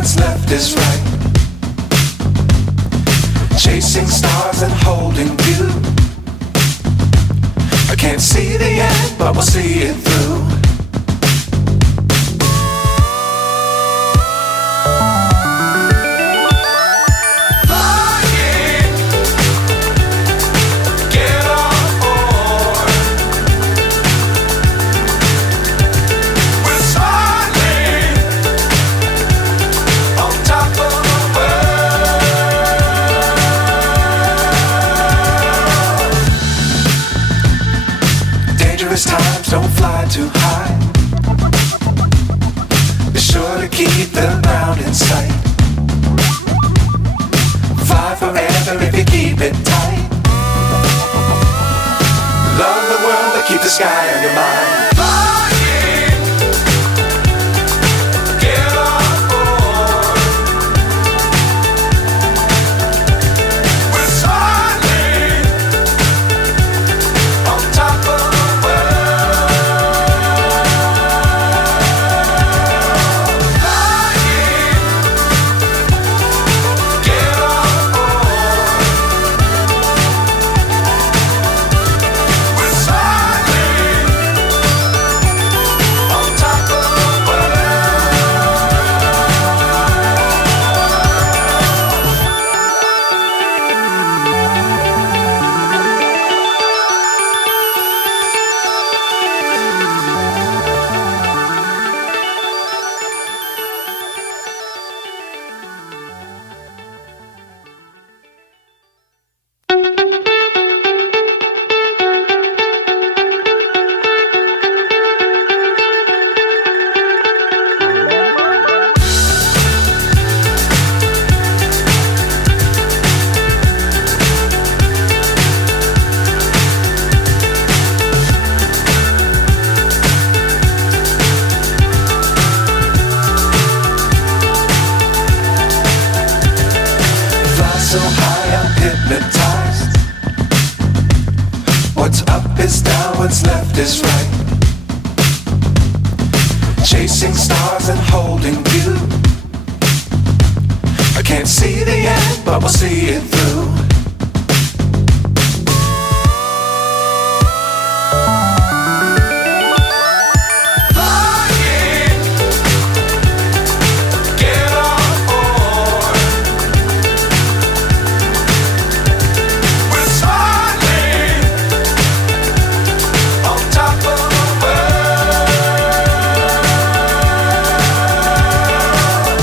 what's left is right. Chasing stars and holding you. I can't see the end, but we'll see it through. Times don't fly too high. Be sure to keep the ground in sight. Fly forever if you keep it tight. Love the world but keep the sky on your mind. So high I'm hypnotized. What's up is down, what's left is right. Chasing stars and holding you. I can't see the end, but we'll see it through.